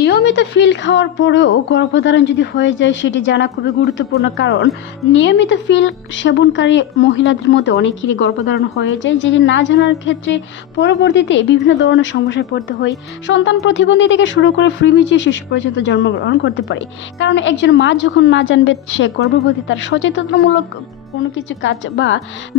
নিয়মিত পিল খাওয়ার পরেও গর্ভধারণ যদি হয়ে যায় সেটি জানা খুবই গুরুত্বপূর্ণ, কারণ নিয়মিত পিল সেবনকারী মহিলাদের মধ্যে অনেকেরই গর্ভধারণ হয়ে যায়, যেটি না জানার ক্ষেত্রে পরবর্তীতে বিভিন্ন ধরনের সমস্যায় পড়তে হয়। সন্তান প্রতিবন্ধী থেকে শুরু করে প্রিমেচুর শিশু পর্যন্ত জন্মগ্রহণ করতে পারে, কারণ একজন মা যখন না জানবে সে গর্ভবতী, তার সচেতনতামূলক কোনো কিছু কাজ বা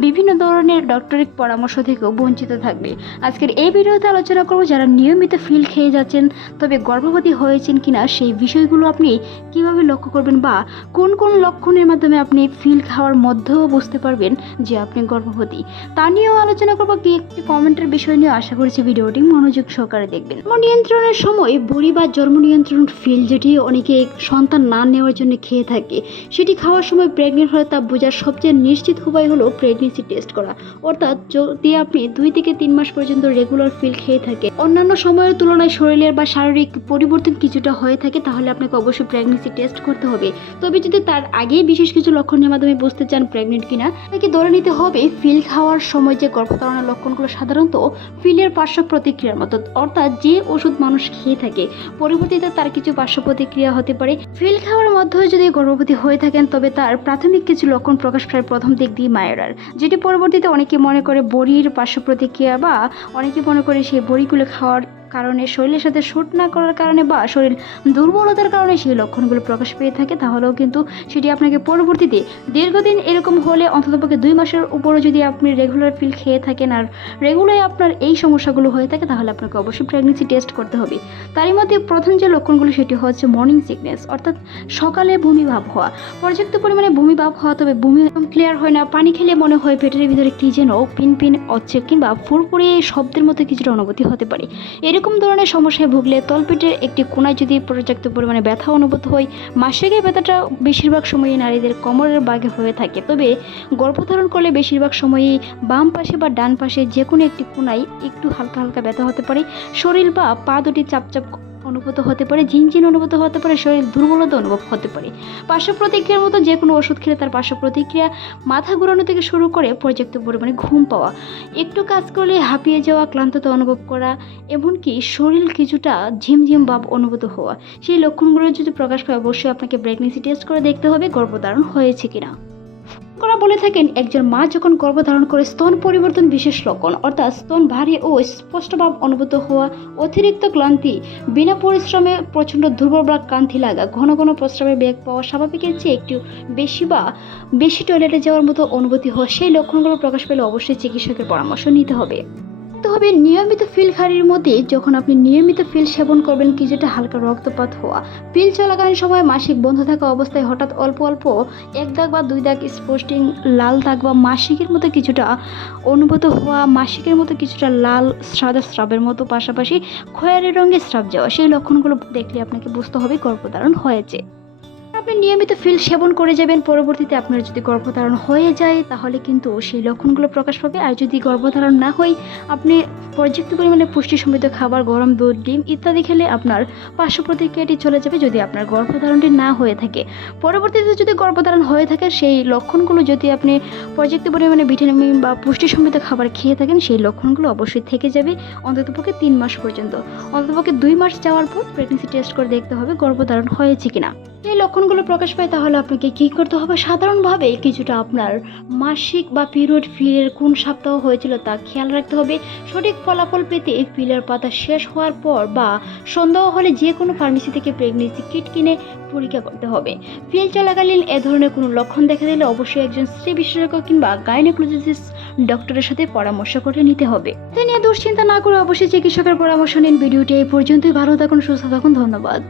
বিভিন্ন ধরনের ডক্টরিক পরামর্শ থেকেও বঞ্চিত থাকবে। আজকের এই ভিডিওতে আলোচনা করব যারা নিয়মিত পিল খেয়ে যাচ্ছেন তবে গর্ভবতী হয়েছেন কিনা সেই বিষয়গুলো আপনি কিভাবে লক্ষ্য করবেন, বা কোন কোন লক্ষণের মাধ্যমে আপনি পিল খাওয়ার মধ্যেও বুঝতে পারবেন যে আপনি গর্ভবতী, তা নিয়েও আলোচনা করবো। কি একটি কমেন্টের বিষয় নিয়ে আশা করছি ভিডিওটি মনোযোগ সহকারে দেখবেন। জন্ম নিয়ন্ত্রণের সময় বড়ি বা জন্ম নিয়ন্ত্রণ পিল, যেটি অনেকে সন্তান না নেওয়ার জন্য খেয়ে থাকে, সেটি খাওয়ার সময় প্রেগনেন্ট হলে তা বোঝার সবচেয়ে নিশ্চিত উপায় হলো প্রেগনেন্সি টেস্ট করা। অর্থাৎ যদি আপনি 2 থেকে 3 মাস পর্যন্ত রেগুলার পিল খেয়ে থাকে, অন্যান্য সময়ের তুলনায় শরীরের বা শারীরিক পরিবর্তন কিছুটা হয়ে থাকে, তাহলে আপনাকে অবশ্যই প্রেগনেন্সি টেস্ট করতে হবে। তবে যদি তার আগেই বিশেষ কিছু লক্ষণের মাধ্যমে বুঝতে চান প্রেগনেন্ট কিনা, আপনাকে ধরে নিতে হবে পিল খাওয়ার সময় যে গর্ভধারণের লক্ষণগুলো সাধারণত পিলের পার্শ্ব প্রতিক্রিয়ার মতো, অর্থাৎ যে ওষুধ মানুষ খেয়ে থাকে পরবর্তীতে তার কিছু পার্শ্ব প্রতিক্রিয়া হতে পারে। পিল খাওয়ার মাধ্যমে যদি গর্ভবতী হয়ে থাকেন তবে তার প্রাথমিক কিছু লক্ষণ প্রকাশ পায় প্রথম দিক দিয়ে মায়েরার, যেটি পরবর্তীতে অনেকে মনে করে বড়ির পার্শ্ব প্রতিক্রিয়া, বা অনেকে মনে করে সেই বড়িগুলো খাওয়ার কারণে শরীরের সাথে শুট না করার কারণে বা শরীর দুর্বলতার কারণে সেই লক্ষণগুলো প্রকাশ পেয়ে থাকে। তাহলেও কিন্তু সেটি আপনাকে পরবর্তীতে দীর্ঘদিন এরকম হলে অন্ততপক্ষে 2 মাসের উপরে যদি আপনি রেগুলার পিল খেয়ে থাকেন আর রেগুলার আপনার এই সমস্যাগুলো হয়ে থাকে, তাহলে আপনাকে অবশ্যই প্রেগনেন্সি টেস্ট করতে হবে। তারই মধ্যে প্রথম যে লক্ষণগুলো সেটি হচ্ছে মর্নিং সিকনেস, অর্থাৎ সকালে বমি ভাব হওয়া, পর্যাপ্ত পরিমাণে বমি ভাব হওয়া, তবে বমি ক্লিয়ার হয় না, পানি খেলে মনে হয় পেটের ভিতরে কি যেন পিন পিন হচ্ছে কিংবা ফুরফুরে শব্দের মতো কিছুটা অনুভূতি হতে পারে। এরকম ধরনের সমস্যায় ভুগলে তলপেটের একটি কোণায় যদি পর্যাপ্ত পরিমাণে ব্যথা অনুভূত হয়, মাসিকের ব্যথাটা বেশিরভাগ সময়ই নারীদের কোমরের ভাগে হয়ে থাকে, তবে গর্ভধারণ করলে বেশিরভাগ সময়ই বাম পাশে বা ডান পাশে যে কোনো একটি কোণায় একটু হালকা হালকা ব্যথা হতে পারে, শরীর বা পা দুটি চাপচাপ অনুভূত হতে পারে, ঝিনঝিন অনুভূত হতে পারে, শরীর দুর্বলতা অনুভব হতে পারে। পার্শ্ব প্রতিক্রিয়ার মতো যে কোনো ওষুধ খেলে তার পার্শ্ব প্রতিক্রিয়া মাথা ঘোরানো থেকে শুরু করে পর্যাপ্ত পরিমাণে ঘুম পাওয়া, একটু কাজ করলে হাঁপিয়ে যাওয়া, ক্লান্ততা অনুভব করা, এমনকি শরীর কিছুটা ঝিমঝিম ভাব অনুভূত হওয়া, সেই লক্ষণগুলো যদি প্রকাশ পায় অবশ্যই আপনাকে প্রেগনেন্সি টেস্ট করে দেখতে হবে গর্ভধারণ হয়েছে কিনা। করা বলে থাকেন একজন মা যখন গর্ভধারণ করে স্তন পরিবর্তন বিশেষ লক্ষণ, অর্থাৎ স্তন ভারী ও স্পষ্টভাব অনুভূত হওয়া, অতিরিক্ত ক্লান্তি, বিনা পরিশ্রমে প্রচণ্ড দুর্বল বা ক্লান্তি লাগা, ঘন ঘন প্রস্রাবের বেগ পাওয়া, স্বাভাবিকের চেয়ে একটু বেশি টয়লেটে যাওয়ার মতো অনুভূতি হওয়া, সেই লক্ষণগুলো প্রকাশ পেলে অবশ্যই চিকিৎসকের পরামর্শ নিতে হবে। তবে নিয়মিত পিল খাওয়ার মধ্যে যখন আপনি নিয়মিত পিল সেবন করবেন, কিছুটা হালকা রক্তপাত হওয়া, পিল চলাকালীন সময় মাসিক বন্ধ থাকা অবস্থায় হঠাৎ অল্প অল্প 1 দাগ বা 2 দাগ স্পষ্টিং লাল দাগ বা মাসিকের মতো কিছুটা অনুভূত হওয়া, মাসিকের মতো কিছুটা লাল সাদা স্রাবের মতো, পাশাপাশি খয়েরি রঙের স্রাব যাওয়া, সেই লক্ষণগুলো দেখলে আপনাকে বুঝতে হবে গর্ভধারণ হয়েছে। আপনি নিয়মিত পিল সেবন করে যাবেন, পরবর্তীতে আপনার যদি গর্ভধারণ হয়ে যায় তাহলে কিন্তু সেই লক্ষণগুলো প্রকাশ পাবে। আর যদি গর্ভধারণ না হয়, আপনি পর্যাপ্ত পরিমাণে পুষ্টি সমৃদ্ধ খাবার, গরম দুধ, ডিম ইত্যাদি খেলে আপনার পার্শ্ব প্রতিক্রিয়াটি চলে যাবে যদি আপনার গর্ভধারণটি না হয়ে থাকে। পরবর্তীতে যদি গর্ভধারণ হয়ে থাকে, সেই লক্ষণগুলো যদি আপনি পর্যাপ্ত পরিমাণে ভিটামিন বা পুষ্টি সমৃদ্ধ খাবার খেয়ে থাকেন, সেই লক্ষণগুলো অবশ্যই থেকে যাবে অন্ততপক্ষে 3 মাস পর্যন্ত। অন্ততপক্ষে 2 মাস যাওয়ার পর প্রেগনেন্সি টেস্ট করে দেখতে হবে গর্ভধারণ হয়েছে কিনা। এই লক্ষণগুলো প্রকাশ পায় তাহলে আপনাকে কী করতে হবে? সাধারণভাবে কিছুটা আপনার মাসিক বা পিরিয়ড পিলের কোন সপ্তাহ হয়েছিল তা খেয়াল রাখতে হবে। সঠিক ফলাফল পেতে পিলের পাতা শেষ হওয়ার পর বা সন্দেহ হলে যে কোনো ফার্মেসি থেকে প্রেগনেন্সি কিট কিনে পরীক্ষা করতে হবে। পিল চলাকালীন এ ধরনের কোনো লক্ষণ দেখা দিলে অবশ্যই একজন স্ত্রী বিশেষজ্ঞ কিংবা গাইনোকোলজিস্ট ডক্টরের সাথে পরামর্শ করে নিতে হবে। তাই নিয়ে দুশ্চিন্তা না করে অবশ্যই চিকিৎসকের পরামর্শ নিন। ভিডিওটি এই পর্যন্তই। ভালো থাকুন, সুস্থ থাকুন, ধন্যবাদ।